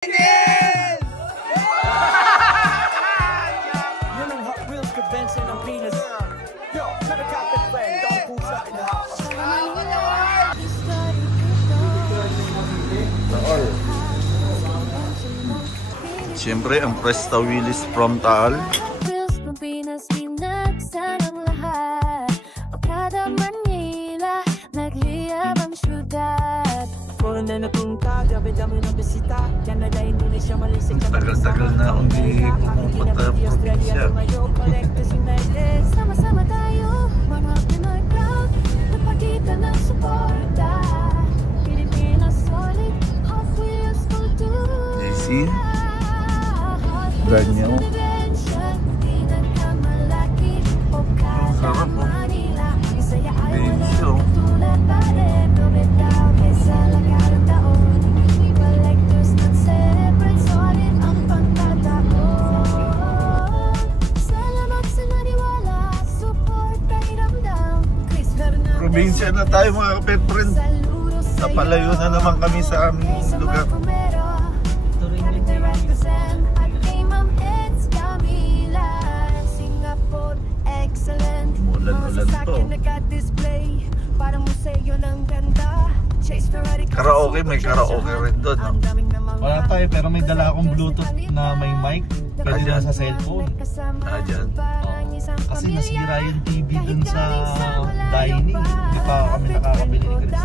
Yun ang Hot Wheels convention ng Pinas. Yo, cut a captain friend, don't push up in the house. Siyempre, ang Presta Willis from Taal. Tagal-tagal na akong di pumunta probinsya. Sama-sama tayo, mga Pinoy proud, nagpakita ng suporta. Pilipinas solid, Hot Wheels culture. JC, ganyan. Sarap po. Benzo. Probinsya na tayo mga pet friend. Napalayo na naman kami sa aming lugar. Ulan-ulan to. Karaoke, may karaoke rin doon, no? Wala tayo, pero may dala akong Bluetooth na may mic. Pwede na sa cellphone. Dyan. Kasi nasira yung TV dun sa dining. Hindi pa kami nakakabili ni Chris.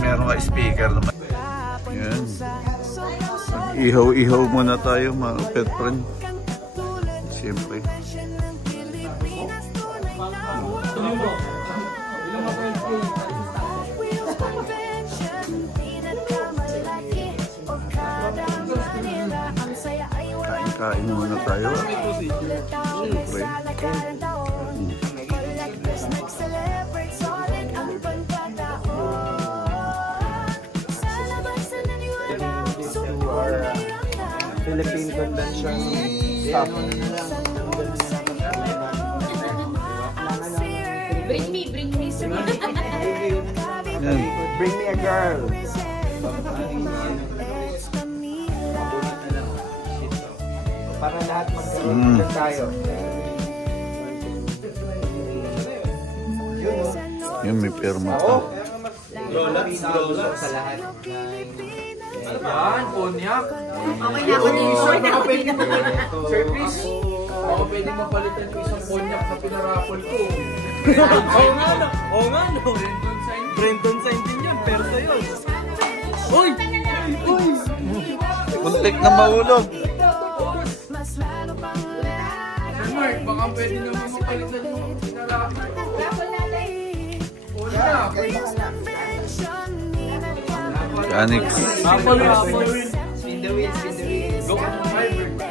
Meron ka speaker naman. Yan. Ihaw-ihaw muna tayo mga pet friend. Siyempre. Kain muna tayo. Siyempre. Philippine Convention staff. Bring me some. Bring me a girl. Para lahat magkaroon tayo. Yun, may perma pa. Lola sa lahat. Yan, konyak. Okay na ako dito. Sir Chris, baka pwede mapalitan ko isang konyak na pinarapol ko. Oo nga no. Brandon Saint din yan, pero sa'yo. Uy! Muntik na mahulog. Sir Mark, baka pwede naman mapalitan yung pinarapol ko. Konyak. Mechanics. Spin the wheels. Go.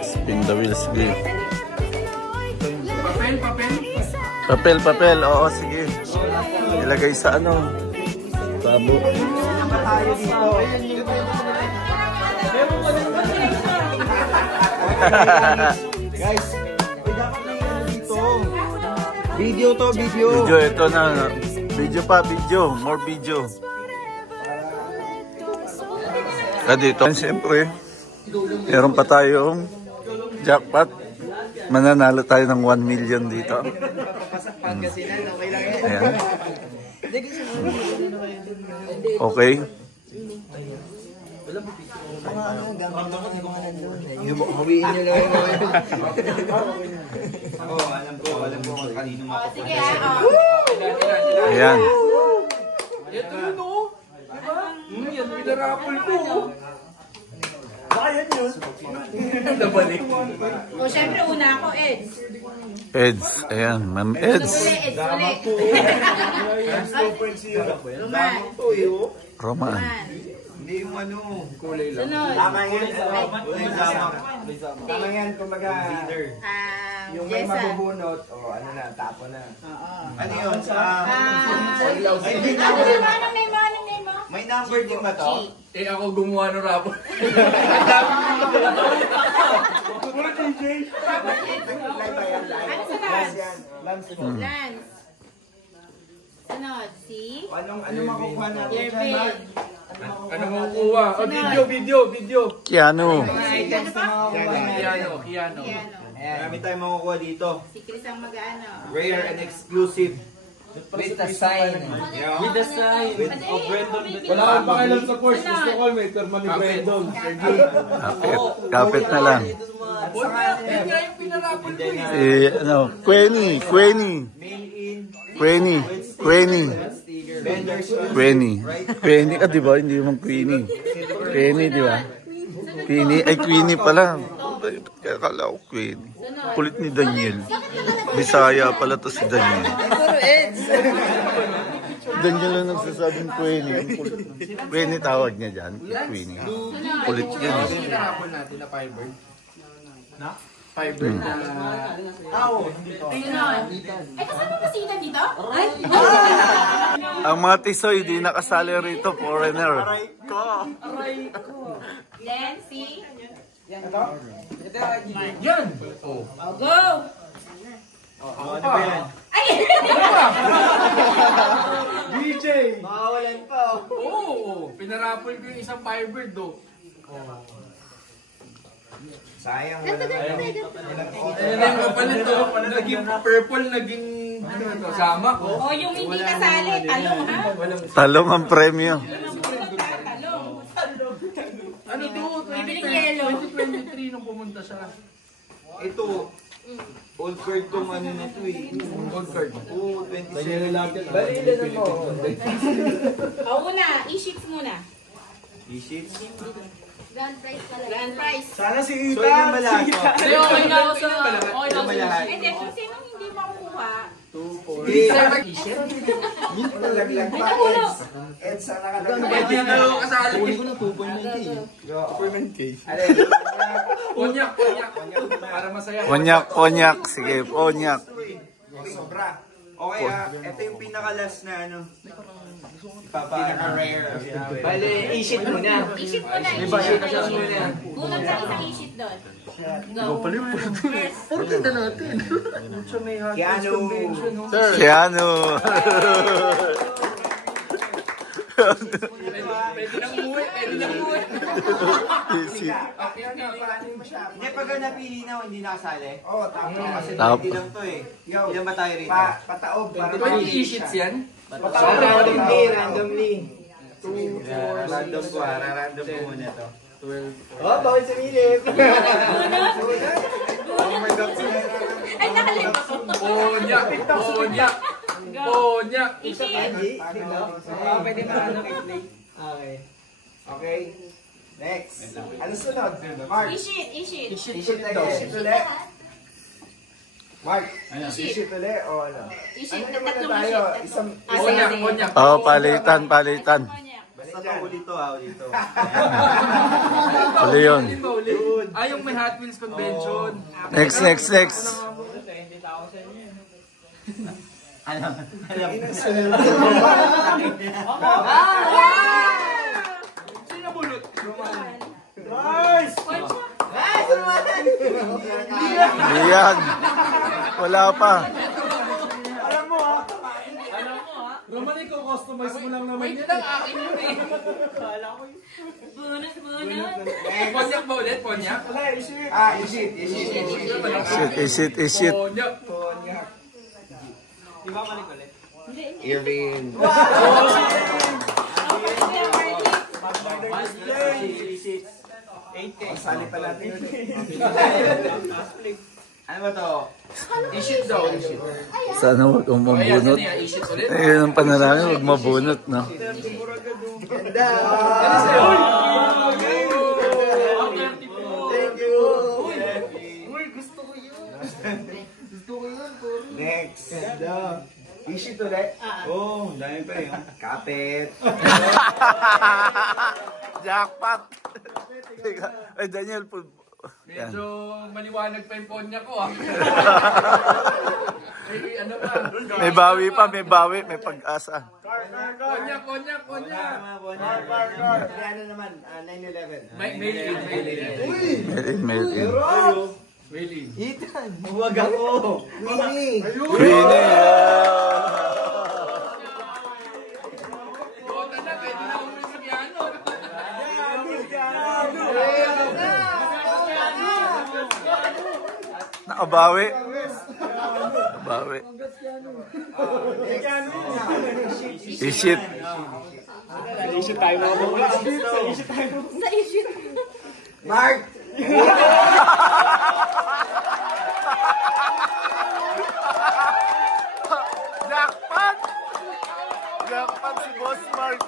Spin the wheels, game. Papel. Oo, sige. Ilagay sa ano? Tabo. Tayo dito. Guys, dapat na yun dito. Video to, video. Video, ito na. Video pa, video. More video. Dito, siyempre, meron pa tayong jackpot. Mananalo tayo ng 1 million dito. Ayan. Okay. Hawiin nyo lang yun. Alam ko kanino Sige, Ayan. Ito yun o. Yan, pinarapol ko. Bayan yun. Nabalik. O, syempre una ako, Eds. Eds. Ayan, Ma'am Eds. Eds ulit. Roman. Hindi yung ano. Kulay lang. Sunod. Tama yan. Tama yan, kumbaga. Yung may mabubunot, o ano na, tapo na. Ano yun? May number din ba to? Eh ako gumawa ng rapol. Puro DJ. Live ba yan? Live. Ano sa Lance? Lance. Lance. Sunod, si Ano makukuha natin dyan, Yervin. Mark? Ano mo kuha? Video. Keanu. Mga items na makukuha natin. Kiano. Ayan, marami tayong makukuha dito. Si Chris ang mag-ano. Rare and exclusive. With the sign. With the sign. Of Brandon. Wala akong pakialam sa course. Gusto ko may perma ni Brandon. Kapit na lang. Yan nga yung pinarapol ko eh. Queenie. Queenie ka, di ba? Hindi mo Queenie. Queenie, di ba? Queenie pala. Kala ko Queenie. Kulit ni Daniel. Bisaya pala to si Daniel. Daniel lang nagsasabing Queenie. Queenie tawag niya dyan. Queenie. Kulit yan. Ano yung pinarapol natin na Firebird? Firebird na... Kasama mo sila dito? Ang mga tisoy, di nakasali rito. Foreigner. Then, si... Yan! Go! Ano ba yan? Ay! DJ! Makawalan pa. Oo! Pinarapol ko yung isang Firebird do. Sayang. Wala Ayun yung kapalit do. Naging purple, naging... Sama ko. O, yung hindi kasali, talong ha? Talong ang premyo. Talong. Ano to? Bibiling yelo. 2023 nung pumunta siya. Ito. Old card tong ano na to eh. Gold card. Oo, 27. Balila na mo. O, una, i-sheets muna. E-sheets. Grand prize. Sana si Ita. So, yun malaki. Hindi, okay na ako sa... Okay na ako Malaki. Hindi, kung sinong hindi makukuha. 2, 4. Nalaglag pa. Eds ang nakalaglag. Pwede na ako kasali. Konyak. Para masaya. Konyak. Sige, konyak. Sobra. Okay ito yung pinaka-last na ano. Pinaka-rare. Bale, i-sheet muna. I-sheet muna. Kulang sa isang i-sheet doon. Go. Keanu. Pwede nang umuwi. Hindi, pag napili na, hindi nakasali. Oo, tama. Kasi Tama. hindi lang to eh. Ilan ba tayo rito? Pataob. 20 sheets yan? Randomly. 2, 4, random ko. Random ko muna to. 12. Oh, bawal sumilip. Oh my God. Ay, nakalimutan ko. Konyak. Pwede maano i-play. Okay. Next. Ano sunod? Mark. I-sheet. I-sheet ulit. Mark. I-sheet ulit o ano? I-sheet. Ano naman na Tatlong tayo? i-sheet. Isang... Konyak. Oh, palitan. Basta pa ulito ulito. Uli yun. Yung may Hot Wheels convention. Next. Sino bulot? Nice! Yan. Wala pa. Alam mo ha? Roman, ikaw customize mo lang naman yun. Ang akin yun eh. Bonus. Konyak ba ulit? Konyak? I-sheet. Isit. Konyak. Di ba malik ulit? Irvin. I-sheet. 8K. Sali pa natin. Ano ba to? I-sheet daw. Sana huwag kang mabunot. I-sheet ulit. Ayun ang panalangin, huwag mabunot, no? Ganda! Thank you! Uy, gusto ko yun! Next! Ganda! I-sheet ulit? Oo, dami pa yun. Kapit! Jackpot! Ay, Daniel, Medyo maliwanag pa yung ponya ko ah. Ano pa? may bawi, may pag-asa. Konyak. Ano naman? 9/11. Mail in. Really? Ethan! Huwag ako! Winnie! Queenie! Abawi. Abawi. Isit. Mark! Jackpot! Jackpot si Boss Mark.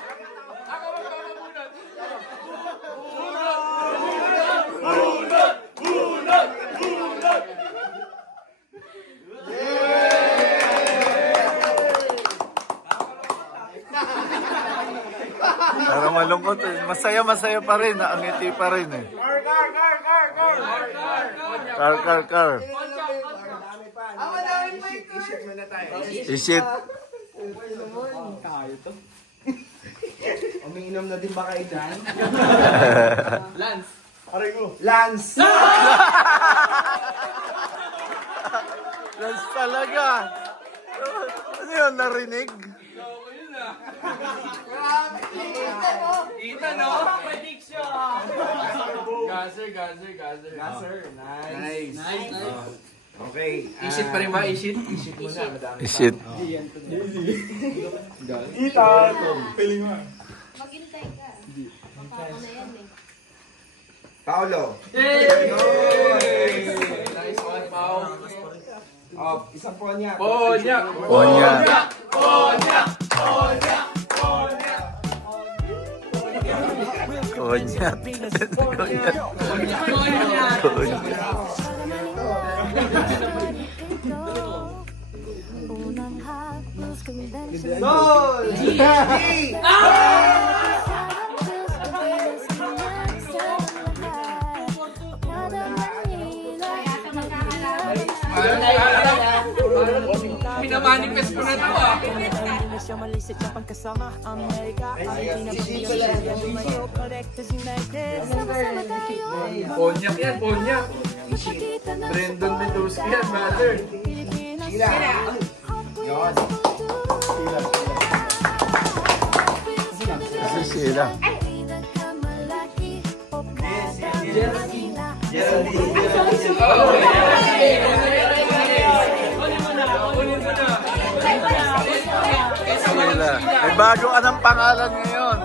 Pero malungkot eh. Masaya pa rin. Ang ngiti pa rin eh. Car. Isit. Umiinom na din ba kayo dyan? Lance. Lance! Lance talaga. Ano yun? Narinig? Kita, no? Gazer. Nice. Okay. Isit pa rin ba? Isit? Isit. Maghintay ka. Mapapa na yan eh. Paolo. Nice one, Pao. Isang Ponyak. Ponyak. Pinamanifest ko na ito ah. Ponyak yan, Ponyak. Brandon Mendoza yan, brother. Sila. Yun. Sila. Sheila. May bago ka ng pangalan ngayon.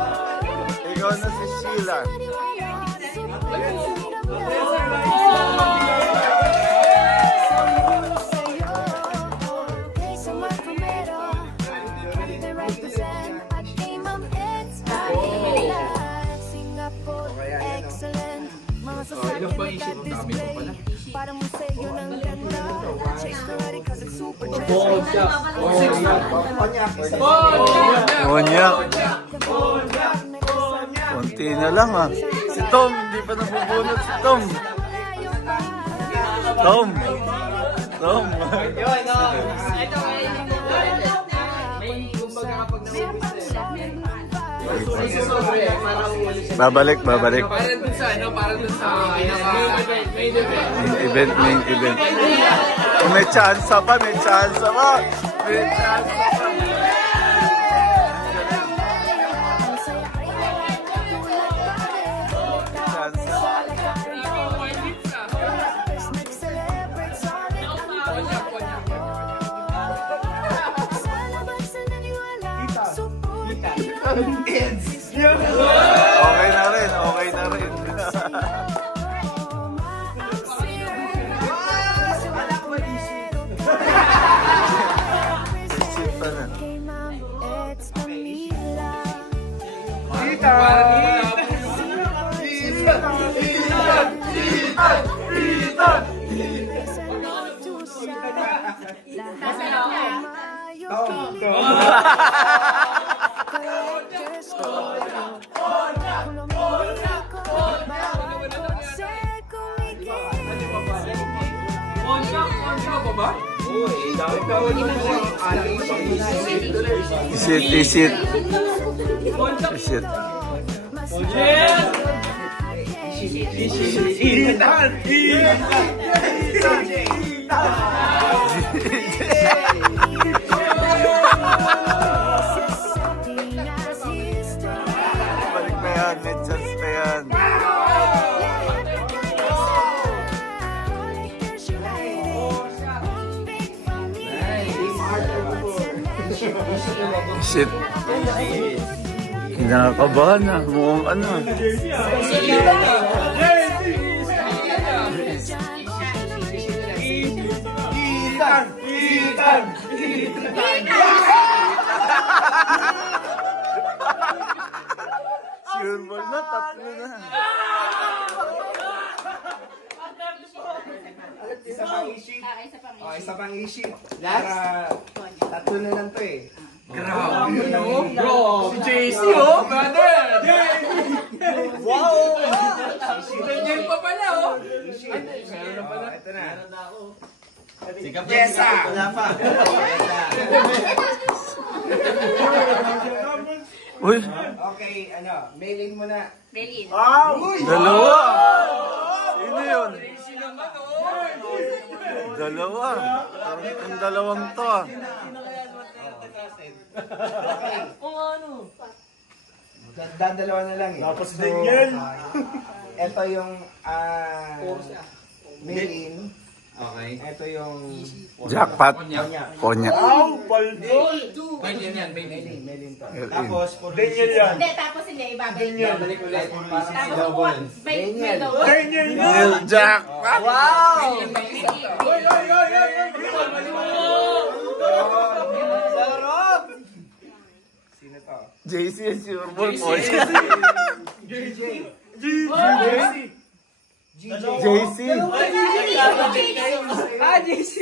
Ikaw na si Sheila. Ilang pa isip? Dami ko pala. Ponyak. Konti na lang ah. Si Tom, hindi pa nabubunot si Tom. Tom. Babalik. Para dun sa Main event. Kung may chance pa. Okay na rin. Isit. Balik na yan, may chance na yan. Shit. Kinakabahan na. Mukhang ano. Sure ball na, tatlo na. Isa pang i-sheet. Isa pang i-sheet. Tatlo na lang to eh. Grabe, no? Bro, si JC, oh, brother! Wow! Daniel pa pala, oh! Meron na pala. Ito na. Jessa! Wala pa. Uy, Okay, ano, mail-in mo na. Mail-in. dalawa. Sino yun? Dalawa. Parang itong dalawang to ah. Dadalawa na lang eh. Tapos Daniel. Ito yung mail-in. Okay. Ito yung Jackpot. Konya. Wow, paldo. Mail-in yan, mail-in to. Tapos, Daniel yan. Hindi, tapos hindi, ibabalik. Balik ulit. Tapos, may logo. Daniel yan. Neil Jackpot. Wow! Sarap! Sino to? JC and Sure Ball. Konya. JC.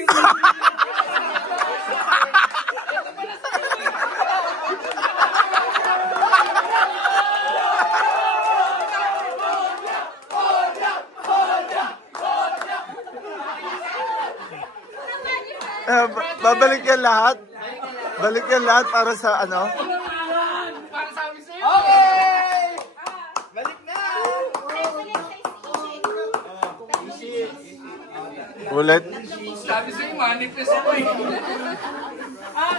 Babalik yan lahat. Balik yan lahat para sa ano? Para sa amin sa'yo! Okay! Balik na! Ulit. Sabi sa'yo, manifest ko eh.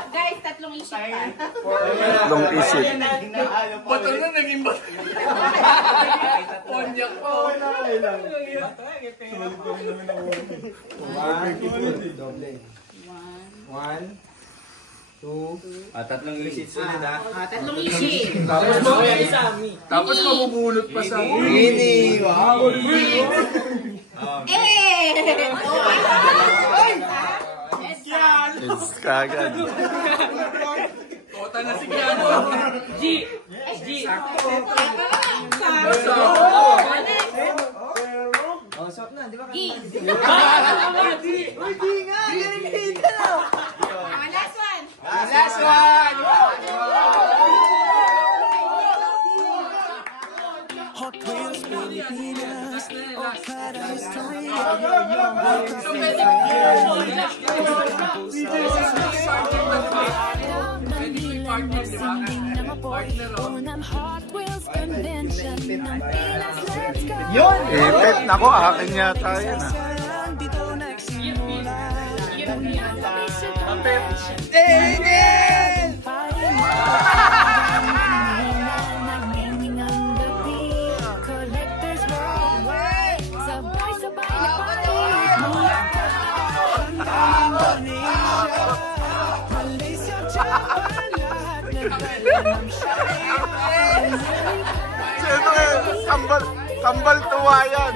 Guys, tatlong isip pa. Long isip. Bato na, naging bato. Konyak po. One, two, Tatlong isip ulit ha. Tatlong isip. Tapos mabubulot pa sa Winnie! Wow! It's kagad. Kota na si Kiano. Oh, stop na, di ba? Last one. Last one! Yun! Ipit. Nako, akin yata yan ah. Siyempre, kambal tuwa yan.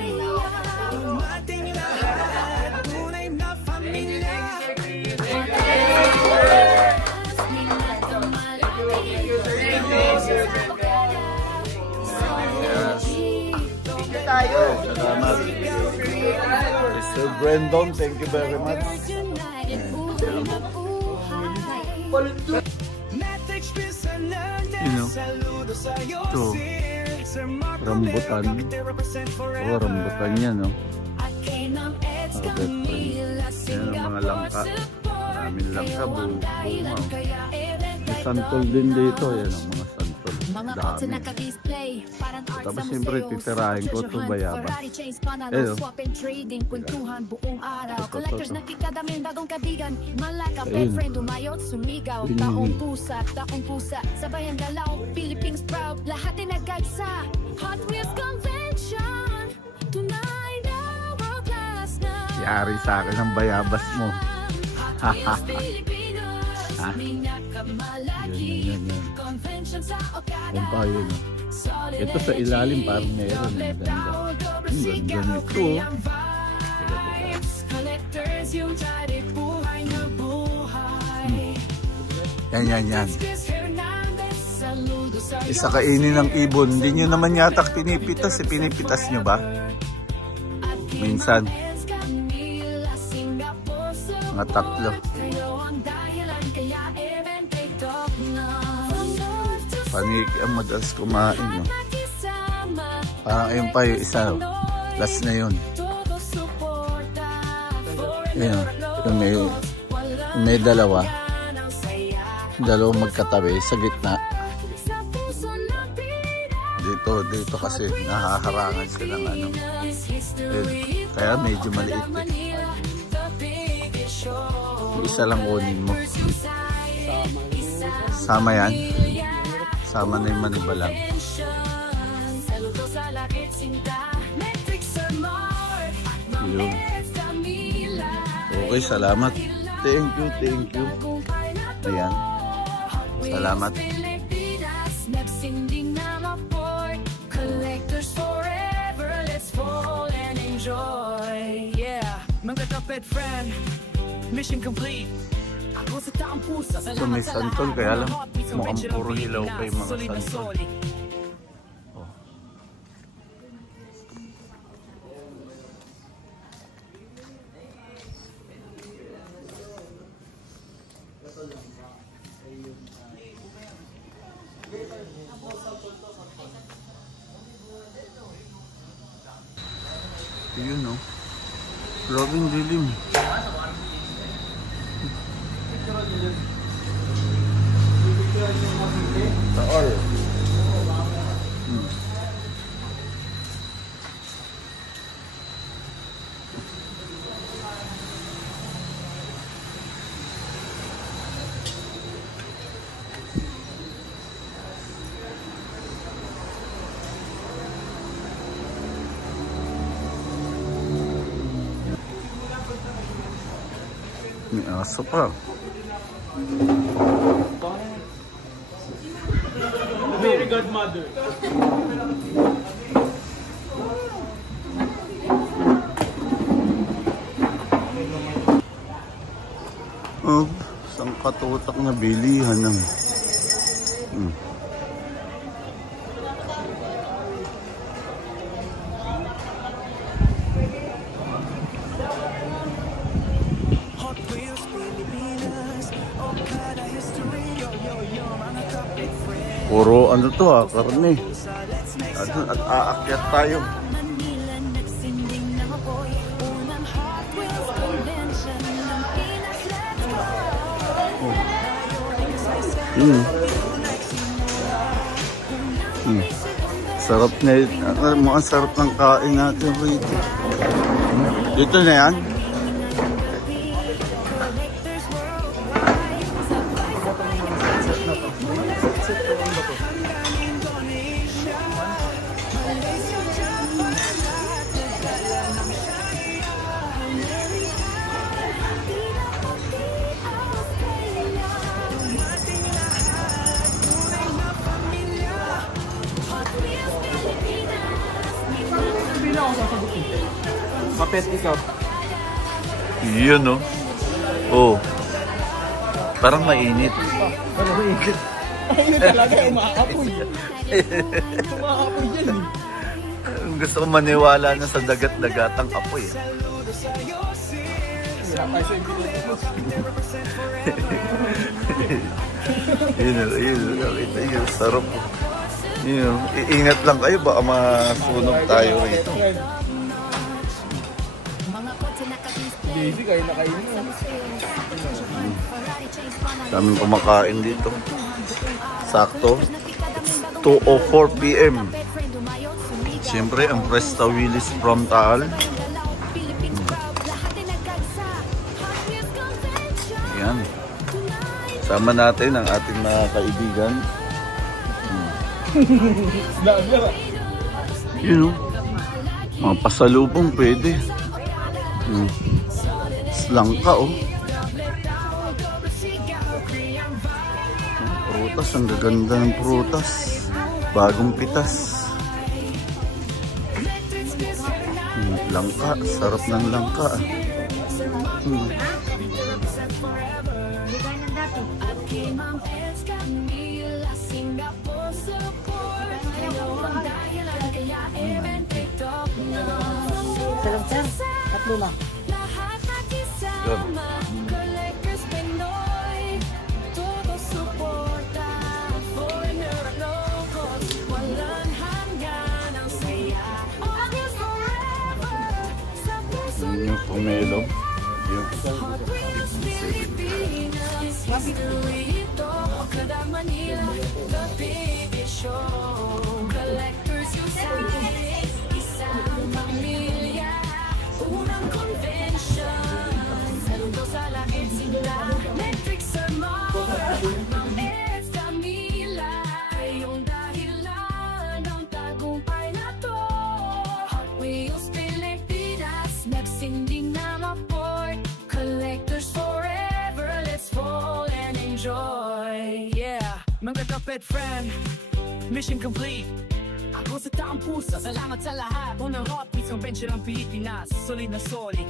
Salamat. Mr. Brandon, thank you very much. You know, ito, rambutan. Oh, rambutan yan, no? Yan ang mga langka. Maraming langka, bunga. May santol din dito. Yan ang mga santol. Dami. Tapos siyempre titirahin ko ito bayabas. Ayun. Yari sa akin ang bayabas mo. Hahaha. Ha? Yan. Yan pa yun. Ito sa ilalim parang meron. Ang ganda. Ang ganda nito. Yan. Isa kainin ng ibon. Hindi nyo naman yata pinipitas. Pinipitas nyo ba? Minsan. Mga tatlo. Panig ang madalas kumain. No? Parang ayun pa yung isa. Last na yun. Yun. May dalawa. Dalawang magkatabi sa gitna. Dito kasi nahaharangan sila ng ano. Kaya medyo maliit. Isa lang kunin mo. Sama yan. Sama na yung manibalang. Yun. Okay, salamat. Thank you. Ayan. Salamat. Mission complete. Ako sa taong pusa. So may santol kaya lang mukhang puro hilaw pa yung mga santol. Oh. Yun no. Grabing dilim. Taol. May aso pa. Very godmother. Oh, isang katutak na bilihan ng puro ano to karne. At aakyat tayo. Sarap na mukhang sarap ng kain natin rito. Dito na yan. Mapet ikaw. Yun no. Oh. Parang mainit. Parang mainit. Ayun talaga, umaapoy. Umaapoy yan eh. Gusto ko maniwala na sa dagat-dagatang apoy. Yun, sarap. Yun, iingat lang kayo, baka masunog tayo rito. Daisy, kayo na kayo na. Daming kumakain dito. Sakto. 2:04 PM. Siyempre, ang Presta Willis from Taal. Yan. Sama natin ang ating mga kaibigan. Yun o. Mga pasalubong pwede. Langka oh. prutas. Ang gaganda ng prutas. Bagong pitas. Langka. Sarap ng langka. Salam sir, tatlo na. Yung pomelo. Yung mga kapit friend, mission complete. Ako sa taong puso, salamat sa lahat. Unang hot beats ng bench ng Pilipinas. Solid na solid,